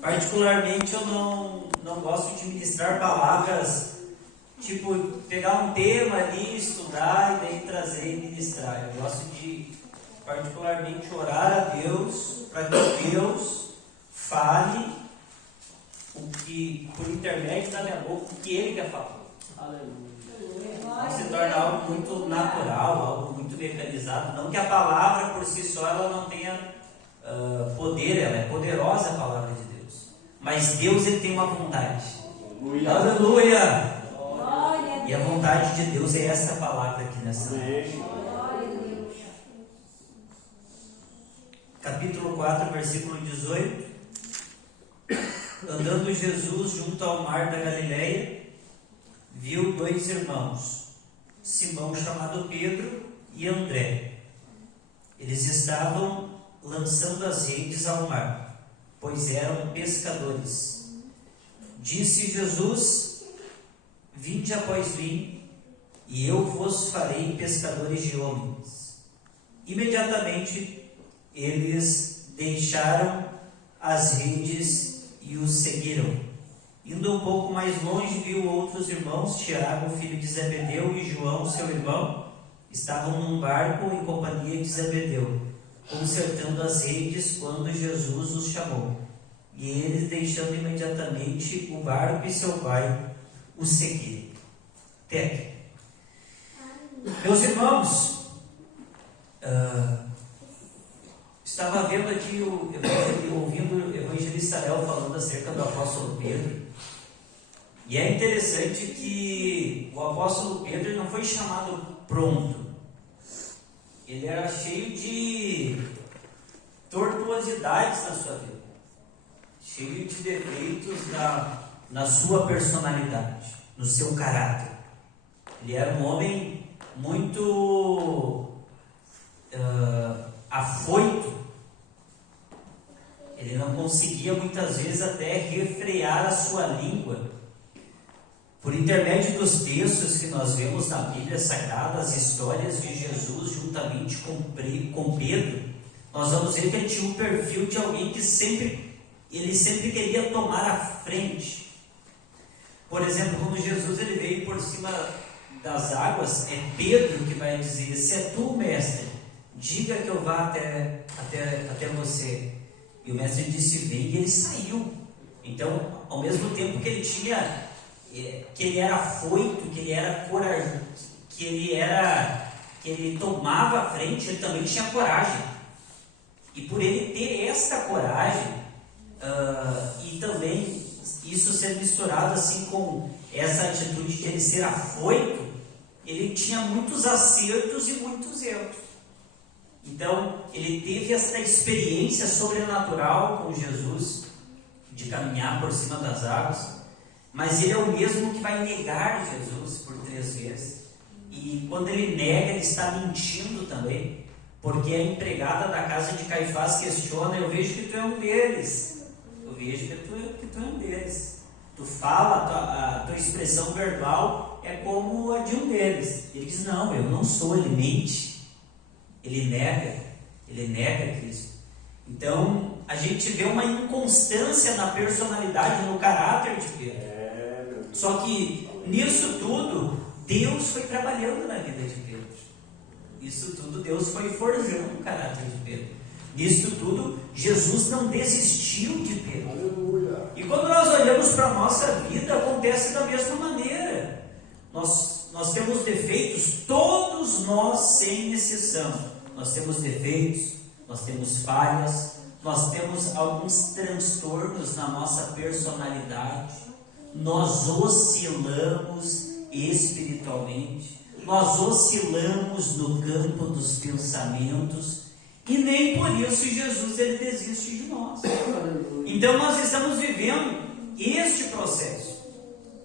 Particularmente eu não gosto de ministrar palavras, tipo, pegar um tema ali, estudar e daí trazer e ministrar. Eu gosto de particularmente orar a Deus para que Deus fale o que, por intermédio da minha boca, o que Ele quer falar. Aleluia. Não se torna algo muito natural, algo muito mecanizado. Não que a palavra por si só ela não tenha poder, ela é poderosa a palavra de Deus. Mas Deus ele tem uma vontade. Aleluia! Aleluia. E a vontade de Deus é essa palavra aqui nessa noite. Capítulo 4, versículo 18. Andando Jesus junto ao mar da Galileia, viu dois irmãos, Simão chamado Pedro e André. Eles estavam lançando as redes ao mar, pois eram pescadores. Disse Jesus: Vinde após mim, e eu vos farei pescadores de homens. Imediatamente eles deixaram as redes e os seguiram. Indo um pouco mais longe, viu outros irmãos, Tiago, filho de Zebedeu, e João, seu irmão, estavam num barco em companhia de Zebedeu, consertando as redes quando Jesus os chamou. E eles, deixando imediatamente o barco e seu pai, os seguiram. Até. Meus irmãos, estava vendo aqui, ouvindo o evangelista Léo falando acerca do apóstolo Pedro. E é interessante que o apóstolo Pedro não foi chamado pronto. Ele era cheio de tortuosidades na sua vida, cheio de defeitos na sua personalidade, no seu caráter. Ele era um homem muito afoito. Ele não conseguia muitas vezes até refrear a sua língua. Por intermédio dos textos que nós vemos na Bíblia Sagrada, as histórias de Jesus juntamente com Pedro, nós vamos ver que ele tinha um perfil de alguém que sempre queria tomar a frente. Por exemplo, quando Jesus ele veio por cima das águas, é Pedro que vai dizer: se é tu, mestre, diga que eu vá até você. E o mestre disse: vem, e ele saiu. Então, ao mesmo tempo que ele tinha, que ele era afoito, que ele era corajoso, que ele tomava a frente, ele também tinha coragem. E por ele ter esta coragem, e também isso ser misturado assim com essa atitude de ele ser afoito, ele tinha muitos acertos e muitos erros. Então, ele teve essa experiência sobrenatural com Jesus, de caminhar por cima das águas, mas ele é o mesmo que vai negar Jesus por 3 vezes. E quando ele nega, ele está mentindo também, porque a empregada da casa de Caifás questiona: eu vejo que tu é um deles. Eu vejo que tu é um deles. Tu fala, a tua expressão verbal é como a de um deles. Ele diz: não, eu não sou. Ele mente. Ele nega Cristo. Então, a gente vê uma inconstância na personalidade, no caráter de Pedro. Só que, nisso tudo, Deus foi trabalhando na vida de Pedro. Isso tudo, Deus foi forjando o caráter de Pedro. Nisso tudo, Jesus não desistiu de Pedro. Aleluia. E quando nós olhamos para a nossa vida, acontece da mesma maneira. Nós temos defeitos, todos nós, sem exceção. Nós temos defeitos, nós temos falhas, nós temos alguns transtornos na nossa personalidade, nós oscilamos espiritualmente, nós oscilamos no campo dos pensamentos, e nem por isso Jesus ele desiste de nós. Então nós estamos vivendo este processo.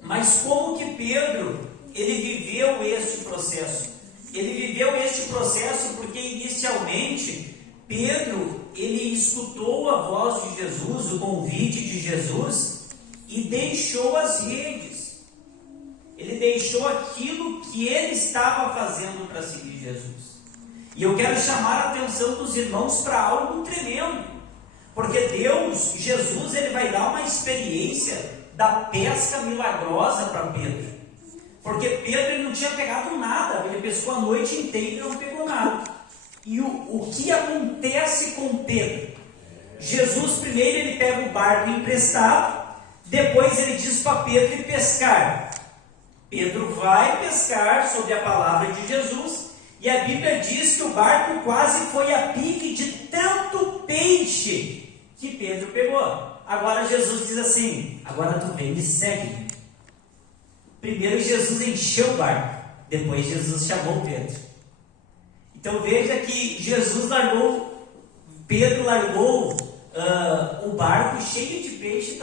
Mas como que Pedro ele viveu este processo? Ele viveu este processo porque inicialmente Pedro ele escutou a voz de Jesus, o convite de Jesus, e deixou as redes. Ele deixou aquilo que ele estava fazendo para seguir Jesus. E eu quero chamar a atenção dos irmãos para algo tremendo. Porque Deus, Jesus, ele vai dar uma experiência da pesca milagrosa para Pedro. Porque Pedro ele não tinha pegado nada, ele pescou a noite inteira e não pegou nada. E o que acontece com Pedro? Jesus primeiro ele pega o barco emprestado, depois ele diz para Pedro ir pescar. Pedro vai pescar sob a palavra de Jesus, e a Bíblia diz que o barco quase foi a pique de tanto peixe que Pedro pegou. Agora Jesus diz assim: agora tu vem, me segue. Primeiro Jesus encheu o barco, depois Jesus chamou Pedro. Então veja que Pedro largou o barco cheio de peixe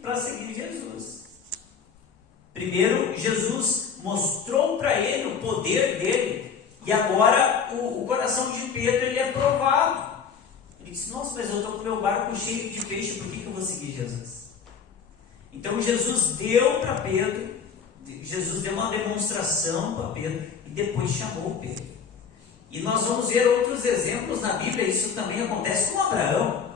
para seguir Jesus. Primeiro Jesus mostrou para ele o poder dele, e agora o coração de Pedro ele é provado. Ele disse: nossa, mas eu estou com o meu barco cheio de peixe, por que eu vou seguir Jesus? Então Jesus deu para Pedro, Jesus deu uma demonstração para Pedro e depois chamou Pedro. E nós vamos ver outros exemplos na Bíblia. Isso também acontece com Abraão,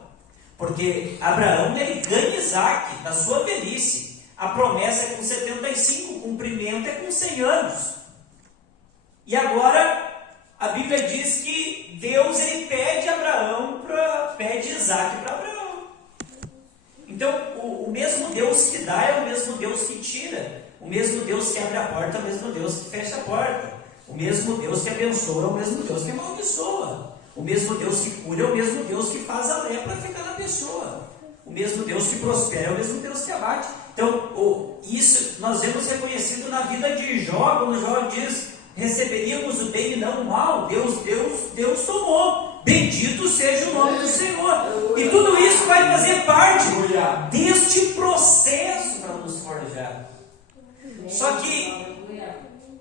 porque Abraão ele ganha Isaac na sua velhice. A promessa é com 75, o cumprimento é com 100 anos. E agora a Bíblia diz que Deus ele pede Isaac para Abraão. Então o mesmo Deus que dá é o mesmo Deus que tira. O mesmo Deus que abre a porta é o mesmo Deus que fecha a porta. O mesmo Deus que abençoa é o mesmo Deus que amaldiçoa. O mesmo Deus que cura é o mesmo Deus que faz a lepra ficar na pessoa. O mesmo Deus que prospera é o mesmo Deus que abate. Então, isso nós vemos reconhecido na vida de Jó, quando Jó diz: receberíamos o bem e não o mal. Deus tomou. Bendito seja o nome do Senhor. E tudo isso vai fazer parte deste processo para nos forjar. Só que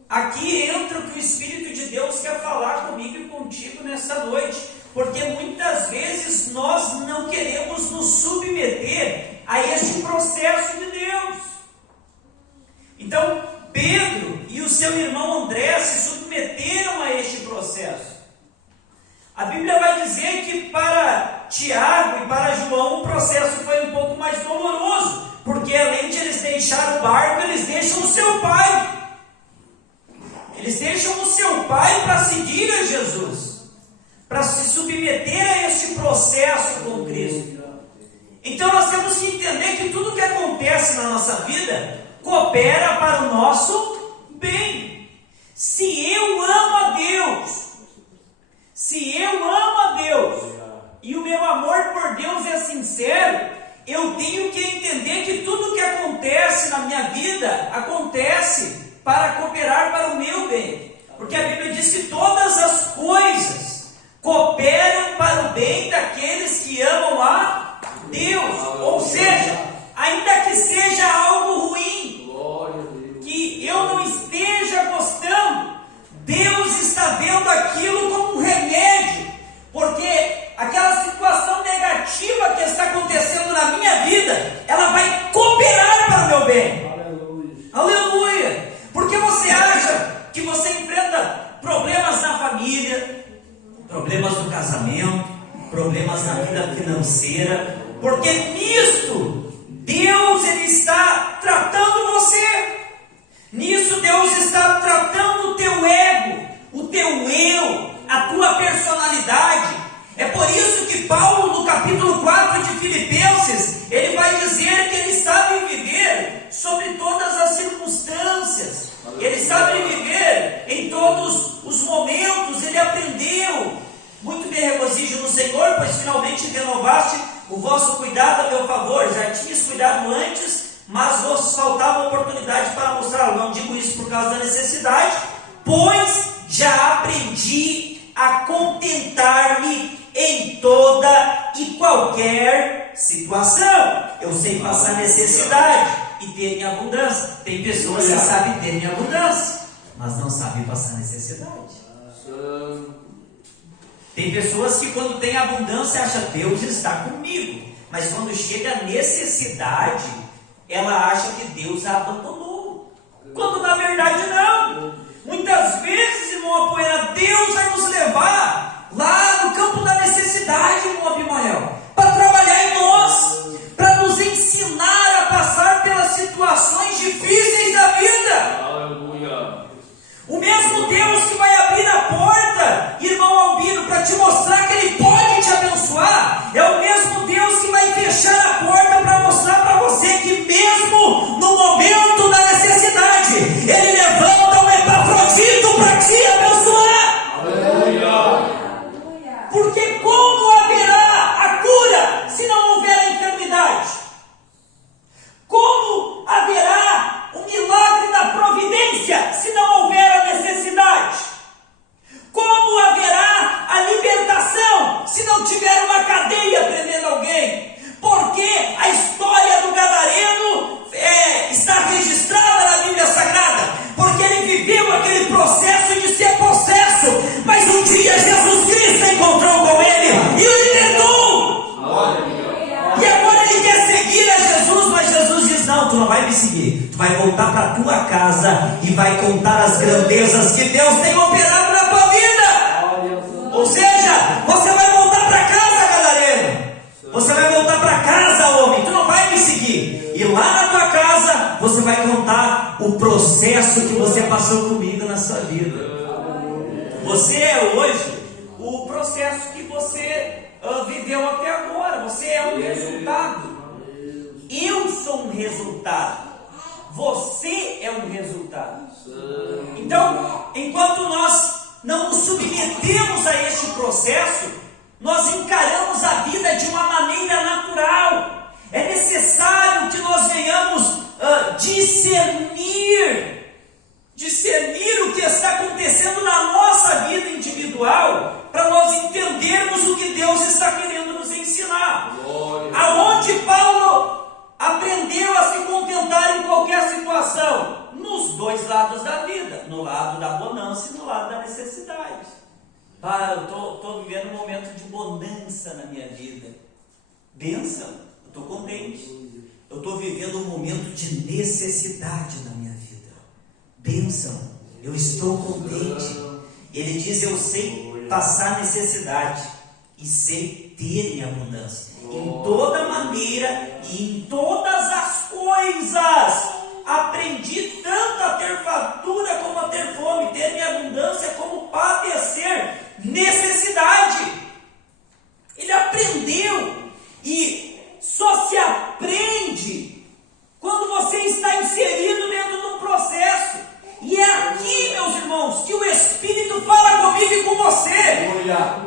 aqui entra o que o Espírito de Deus quer falar comigo e contigo nessa noite, porque muitas vezes nós não queremos nos submeter a este processo de Deus. Então Pedro e o seu irmão André se submeteram a este processo. A Bíblia vai dizer que para Tiago e para João o processo foi um pouco mais doloroso, porque além de eles deixar o barco, eles deixam o seu pai. Eles deixam o seu pai para seguir a Jesus, para se submeter a este processo com Cristo. Então nós temos que entender que tudo que acontece na nossa vida coopera para o nosso bem. Se eu amo a Deus, e o meu amor por Deus é sincero, eu tenho que entender que tudo que acontece na minha vida acontece para cooperar para o meu bem. Porque a Bíblia diz que todas as coisas cooperam para o bem daqueles que amam a Deus. Ou seja, ainda que seja algo ruim, que eu não esteja gostando, Deus está vendo aquilo como um remédio, porque aquela situação negativa que está acontecendo na minha vida, ela vai cooperar para o meu bem. Aleluia! Porque você acha que você enfrenta problemas na família, problemas no casamento, problemas na vida financeira, porque nisto Deus ele está tratando você. Nisso Deus está tratando o teu ego, o teu eu, a tua personalidade. É por isso que Paulo, no capítulo 4 de Filipenses, ele vai dizer que ele sabe viver sobre todas as circunstâncias. Ele sabe viver em todos os momentos. Ele aprendeu. Muito me regozijo no Senhor, pois finalmente renovaste o vosso cuidado a meu favor. Já tinhas cuidado antes, mas vos faltava oportunidade para mostrá-lo. Não digo isso por causa da necessidade, pois já aprendi a contentar-me em toda e qualquer situação. Eu sei passar necessidade e ter em abundância. Tem pessoas que sabem ter em abundância, mas não sabem passar necessidade. Tem pessoas que quando tem abundância acham que Deus está comigo, mas quando chega a necessidade, ela acha que Deus a abandonou, quando na verdade não. Muitas vezes, irmão Apoena, Deus vai nos levar lá no campo da necessidade, irmão Abimael, para trabalhar te mostrar que Ele pode te abençoar. É o mesmo Deus que vai fechar a porta para mostrar para você que mesmo no momento da necessidade, Ele levanta um Epafrodito para te abençoar. Aleluia. Porque como haverá a cura se não houver a enfermidade? Como haverá o milagre da providência se não houver a necessidade? Como haverá a libertação se não tiver uma cadeia prendendo alguém? Porque a história do gadareno está registrada na Bíblia Sagrada, porque ele viveu aquele processo de ser possesso, mas um dia Jesus Cristo encontrou com ele e o libertou. E agora ele quer seguir a Jesus, mas Jesus diz: não, tu não vai me seguir, tu vai voltar para a tua casa e vai contar as grandezas que Deus tem operado na tua vida. Ou seja, você vai voltar para casa, gadareno. Você vai voltar para casa, homem. Tu não vai me seguir. E lá na tua casa você vai contar o processo que você passou comigo na sua vida. Você é hoje o processo que você viveu até agora. Você é um resultado. Eu sou um resultado. Você é um resultado. Então, enquanto nós não nos submetemos a este processo, nós encaramos a vida de uma maneira natural. É necessário que nós venhamos discernir o que está acontecendo na nossa vida individual, para nós entendermos o que Deus está querendo nos ensinar. Aonde Paulo aprendeu a se contentar em qualquer situação? Nos dois lados da vida, no lado da bonança e no lado da necessidade. Eu estou vivendo um momento de bonança na minha vida. Bênção, eu estou contente. Eu estou vivendo um momento de necessidade na minha vida. Bênção, eu estou contente. Ele diz: eu sei passar necessidade e sei ter em abundância. Em toda maneira e em todas as coisas aprendi tanto a ter fartura como a ter fome, ter em abundância como padecer necessidade. Ele aprendeu, e só se aprende quando você está inserido dentro de um processo. E é aqui, meus irmãos, que o Espírito fala comigo e com você.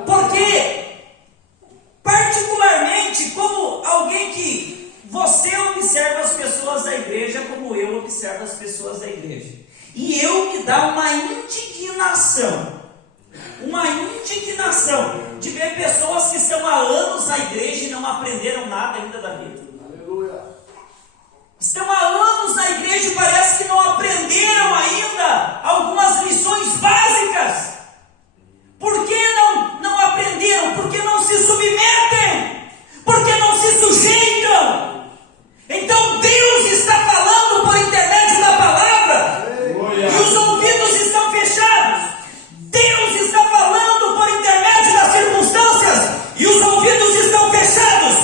Porque, particularmente, como alguém que você observa as pessoas da igreja como eu observo as pessoas da igreja, e eu me dá uma indignação de ver pessoas que estão há anos na igreja e não aprenderam nada ainda da vida. Estão há anos na igreja e parece que não aprenderam ainda algumas lições básicas. Por que não aprenderam? Porque não se submetem, porque não se sujeitam. Então Deus está falando por intermédio da palavra e os ouvidos estão fechados. Deus está falando por intermédio das circunstâncias e os ouvidos estão fechados.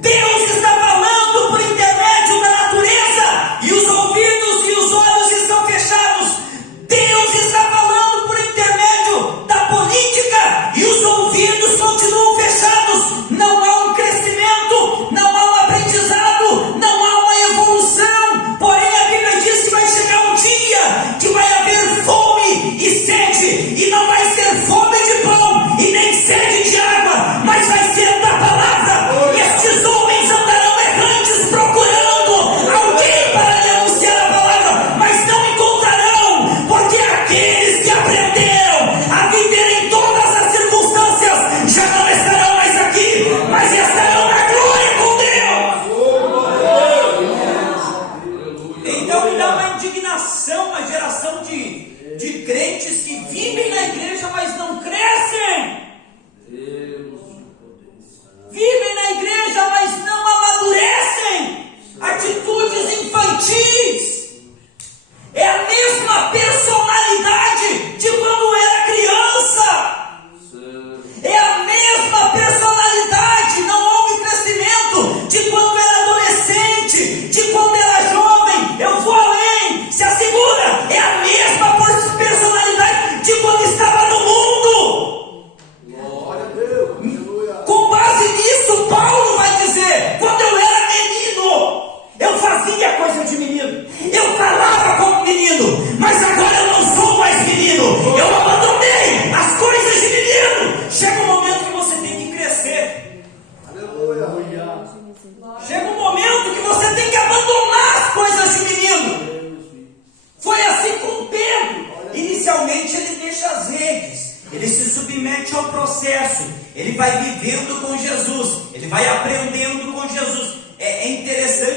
Deus está falando por intermédio da natureza e os ouvidos e os olhos estão fechados. Deus está falando por intermédio da política e os ouvidos continuam fechados.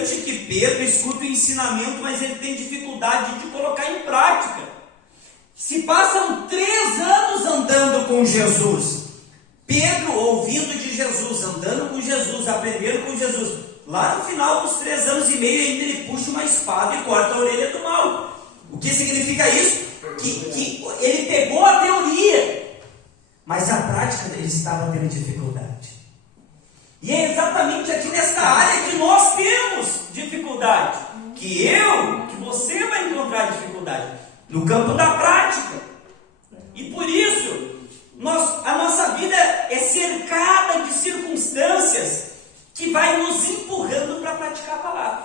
interessante que Pedro escuta o ensinamento, mas ele tem dificuldade de colocar em prática. Se passam 3 anos andando com Jesus, Pedro ouvindo de Jesus, andando com Jesus, aprendendo com Jesus, lá no final dos 3 anos e meio ainda ele puxa uma espada e corta a orelha do mal. O que significa isso? Que ele pegou a teoria, mas a prática dele estava tendo dificuldade. E é exatamente aqui nesta área que nós temos dificuldade, que você vai encontrar dificuldade, no campo da prática. E por isso, a nossa vida é cercada de circunstâncias que vai nos empurrando para praticar a palavra.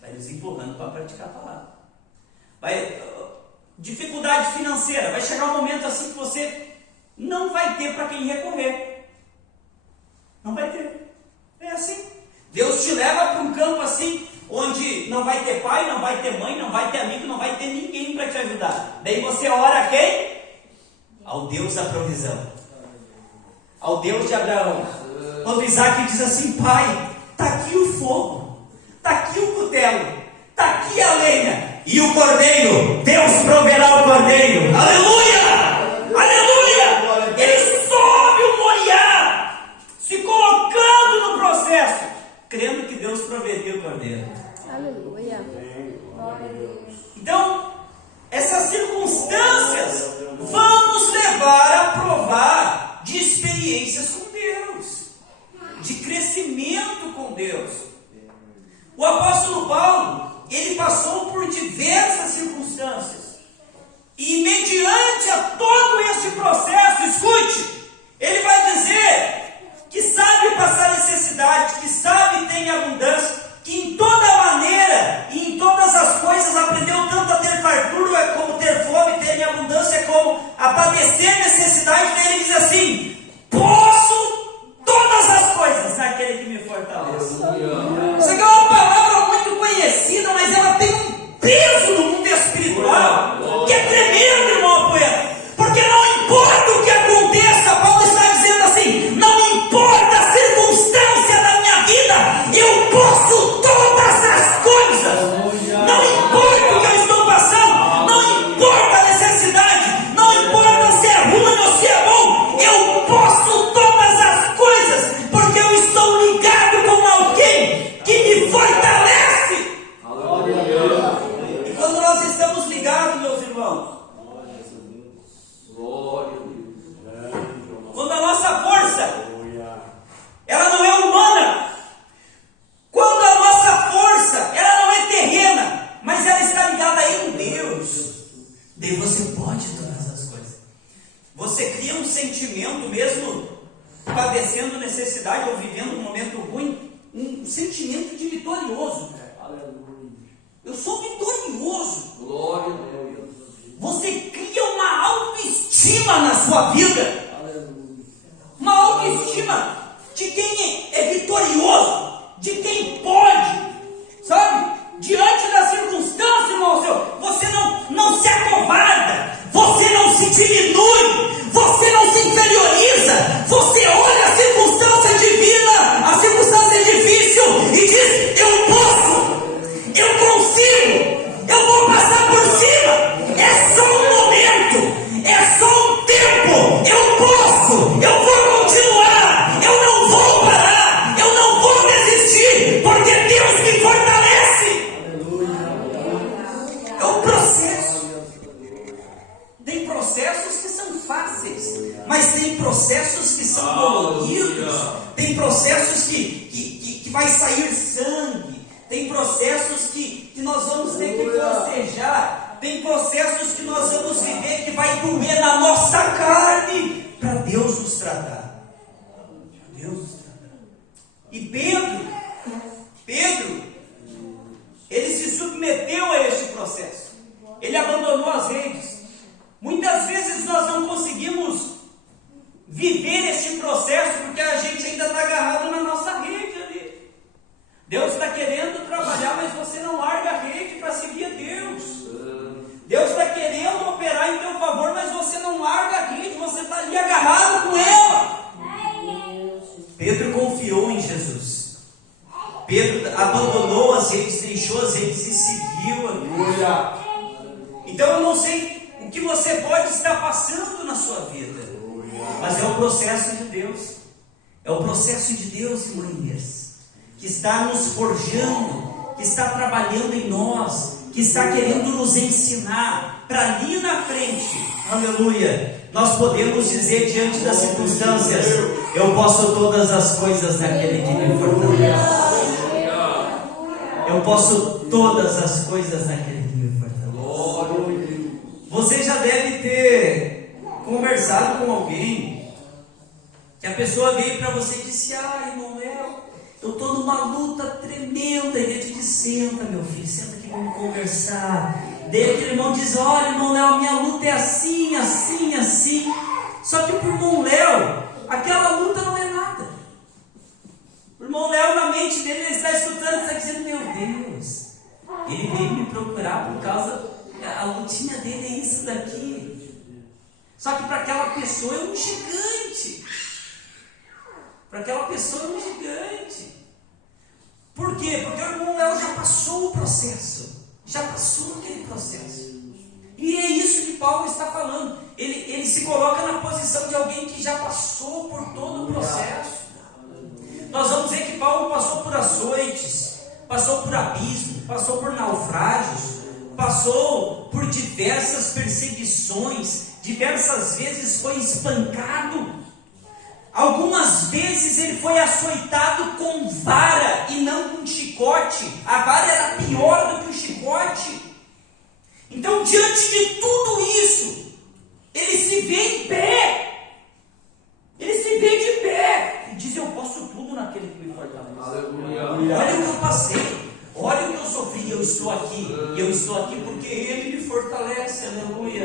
Vai nos empurrando para praticar a palavra. Dificuldade financeira, vai chegar um momento assim que você não vai ter para quem recorrer. Não vai ter. É assim. Deus te leva para um campo assim, onde não vai ter pai, não vai ter mãe, não vai ter amigo, não vai ter ninguém para te ajudar. Daí você ora a quem? Ao Deus da provisão. Ao Deus de Abraão. Quando Isaac diz assim: pai, está aqui o fogo, está aqui o cutelo, está aqui a lenha e o cordeiro. Deus proverá o cordeiro. Aleluia! Aleluia! Ele sobe o Moriá, se colocando no processo, crendo que Deus proveria o cordeiro. Aleluia. Então, essas circunstâncias vão nos levar a provar de experiências com Deus, de crescimento com Deus. O apóstolo Paulo, ele passou por diversas circunstâncias, e mediante a todo este processo, escute, ele vai dizer que sabe passar necessidade, que sabe ter abundância, que em toda maneira e em todas as coisas aprendeu tanto a ter fartura como ter fome, ter em abundância como a padecer necessidade. Então ele diz assim: posso todas as coisas naquele que me fortalece. Isso aqui é uma palavra muito conhecida, mas ela tem um peso no mundo espiritual que é tremendo, irmão Apoiano. Porque não importa o que aconteça, Paulo está dizendo assim: não importa a circunstância da minha vida, eu posso todas as coisas. Não importa o que eu estou passando, não importa a necessidade, não importa se é ruim ou se é bom, eu posso todas as coisas, porque eu estou ligado com alguém que me fortalece. E quando nós estamos ligados, meus irmãos, quando a nossa força, ela não é humana, quando a nossa força, ela não é terrena, mas ela está ligada em Deus, daí você pode todas as coisas. Você cria um sentimento, mesmo padecendo necessidade ou vivendo um momento ruim, um sentimento de vitorioso. Eu sou vitorioso. Glória a Deus. Você cria uma autoestima na sua vida. Uma autoestima de quem é vitorioso, de quem pode, sabe? Diante da circunstância, irmão seu, você não se acovarda, você não se diminui, você não se inferioriza, você olha a circunstância divina, a circunstância difícil e diz: eu posso, eu consigo, eu vou passar por cima, é só um momento, é só um tempo, eu posso, eu vou continuar, eu não vou parar, eu não vou desistir, porque Deus me fortalece. É um processo. Tem processos que são fáceis, mas tem processos que são doloridos, tem processos que vai sair sangue, tem processos que nós vamos ter que forcejar, tem processos que nós vamos viver que vai doer na nossa carne, para Deus nos tratar. Deus nos tratar. E Pedro, ele se submeteu a este processo, ele abandonou as redes. Muitas vezes nós não conseguimos viver este processo porque a gente ainda está agarrado na nossa rede ali. Deus está querendo trabalhar, mas você não larga a rede para seguir a Deus. Deus está querendo operar em teu favor, mas você não larga a rede, você está ali agarrado com ela. Pedro confiou em Jesus. Pedro abandonou as redes, deixou as redes e seguiu a Deus. Então eu não sei o que você pode estar passando na sua vida, mas é o processo de Deus. É o processo de Deus, irmãs, que está nos forjando, que está trabalhando em nós, que está querendo nos ensinar para ali na frente, aleluia, nós podemos dizer diante das circunstâncias: eu posso todas as coisas naquele que me fortalece. Eu posso todas as coisas naquele que me fortalece. Você já deve ter conversado com alguém que a pessoa veio para você e disse: irmão Léo, eu estou numa luta tremenda. E ele te diz: senta, meu filho, senta aqui, vamos conversar. Daí aquele irmão diz: olha, irmão Léo, minha luta é assim, assim, assim. Só que para o irmão Léo, aquela luta não é nada. O irmão Léo, na mente dele, ele está escutando, está dizendo: meu Deus, ele veio me procurar por causa, a lutinha dele é isso daqui. Só que para aquela pessoa é um gigante. Para aquela pessoa é um gigante. Por quê? Porque o irmão Léo já passou o processo. Já passou aquele processo. E é isso que Paulo está falando. Ele se coloca na posição de alguém que já passou por todo o processo. Nós vamos ver que Paulo passou por açoites, passou por abismo, passou por naufrágios, passou por diversas perseguições, diversas vezes foi espancado. Algumas vezes ele foi açoitado com vara e não com chicote. A vara era pior do que o chicote. Então, diante de tudo isso, ele se vê em pé. Ele se vê de pé e diz: eu posso tudo naquele que me fortalece. Olha o que eu passei, olha o que eu sofri, eu estou aqui. E eu estou aqui porque ele me fortalece. Aleluia.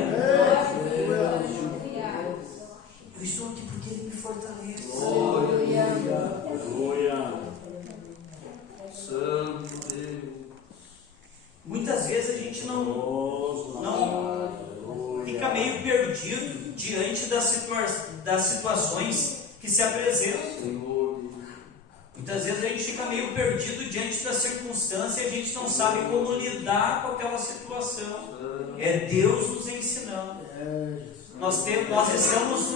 Eu estou aqui porque ele me fortalece. Aleluia. Santo Deus. Muitas vezes a gente não fica meio perdido diante das situações que se apresentam. Muitas vezes a gente fica meio perdido diante da circunstância e a gente não sabe como lidar com aquela situação. É Deus nos ensinando. Nós estamos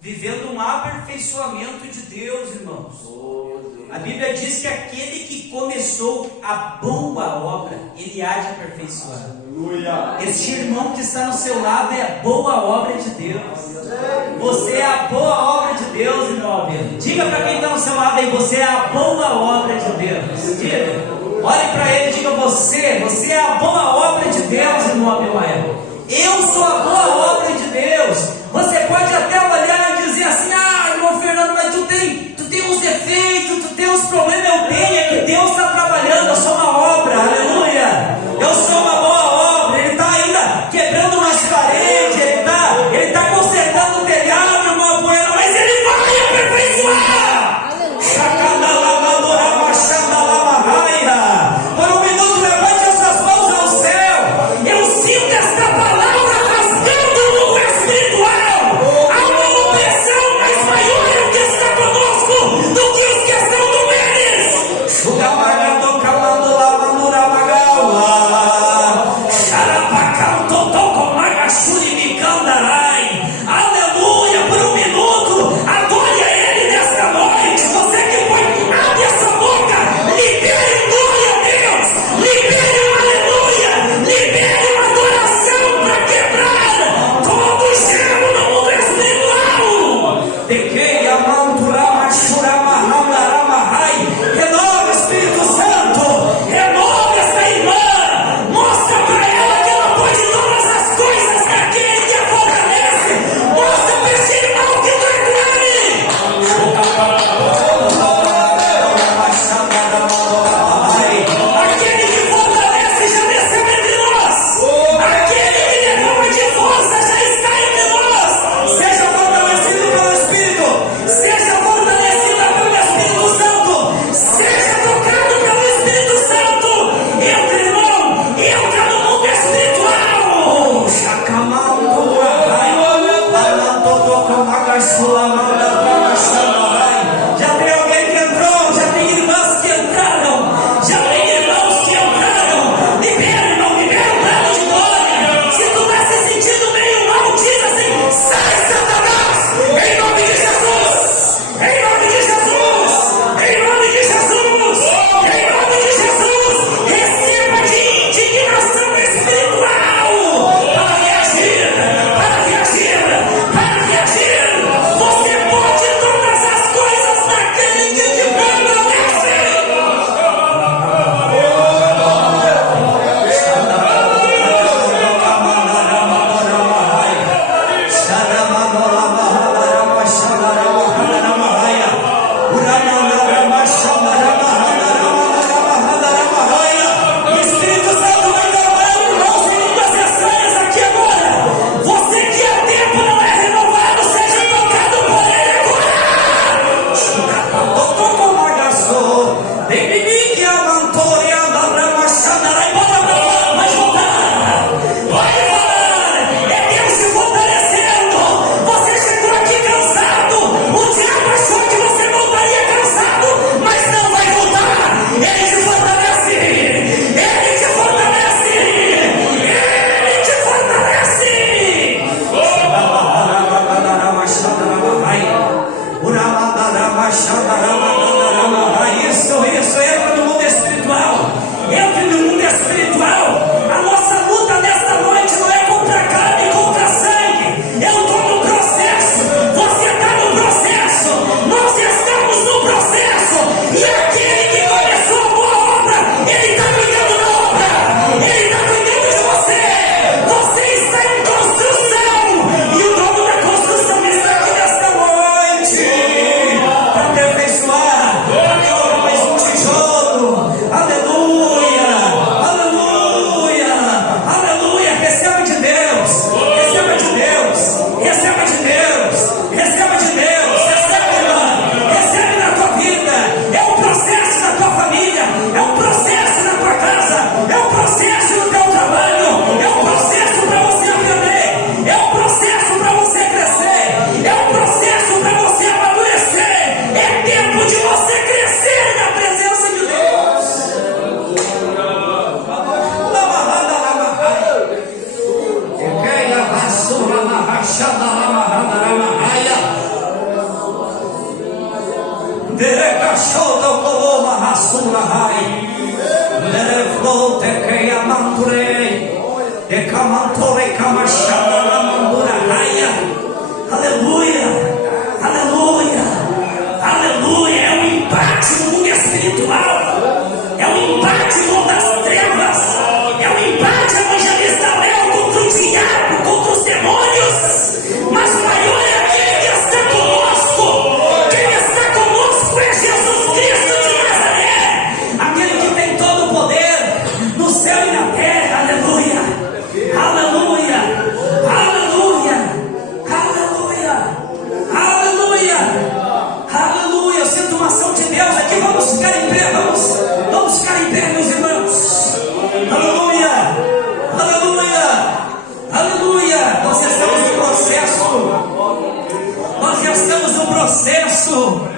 vivendo um aperfeiçoamento de Deus, irmãos. A Bíblia diz que aquele que começou a boa obra, ele há de aperfeiçoar. Este irmão que está no seu lado é a boa obra de Deus. Você é a boa obra de Deus, irmão. Diga para quem está no seu lado aí: você é a boa obra de Deus. Diga. Olhe para ele e diga: você é a boa obra de Deus, irmão Abimael. Eu sou a boa obra de Deus. Você pode até olhar e dizer assim: irmão Fernando, mas tu tem uns defeitos, tu tem uns problemas. Eu tenho, é que Deus está trabalhando. Eu sou uma obra, aleluia. Eu sou uma boa obra. Ele está ainda quebrando umas paredes, ele está consertando o telhado, irmão Bueno, mas ele vai aperfeiçoar. Por um minuto, levante as suas mãos ao céu. Eu sinto esta palavra rasgando no mundo espiritual. Há uma opressão mais maior que está conosco do que os que estão no Menes. que a mantoria da ramachada, vai voltar. Pode falar. É Deus se fortalecendo. Você chegou aqui cansado. O diabo achou que você voltaria cansado, mas não vai voltar. Ele te fortalece. Ele te fortalece. Ele te fortalece. Isso, entra no mundo espiritual. Entra no mundo espiritual. A nossa luta nesta noite não é contra a carne e contra a sangue. Eu estou no processo. Você está no processo. Nós estamos no processo. E aquele que começou a boa obra, ele está cuidando da obra. Ele está cuidando de você. Você está em construção. E o dono da construção está aqui nesta noite para aperfeiçoar, para colocar mais um tijolo. Aleluia, aleluia, aleluia. Receba de Deus, receba de Deus, receba de Deus, receba de Deus, recebe, irmã, recebe na tua vida. É um processo na tua família, é um processo na tua casa, é um processo no teu trabalho, é um processo para você aprender, é um processo para você crescer, é um processo para você amadurecer. É tempo de você crescer na presença de Deus. Aleluia, aleluia, aleluia. É um embate no mundo espiritual, é um embate no mundo das trevas, é um embate evangelista Léo contra o diabo, contra os demônios. Mas o maior é aquele que está conosco. Quem está conosco é Jesus Cristo de Nazaré, aquele que tem todo o poder no céu e na terra. Aleluia, aleluia, aleluia, aleluia, aleluia, aleluia. Eu sinto uma ação de Deus aqui. Vamos ficar em pé, vamos ficar em pé, meus irmãos. Aleluia, aleluia, aleluia. Nós estamos no processo. Nós estamos no processo.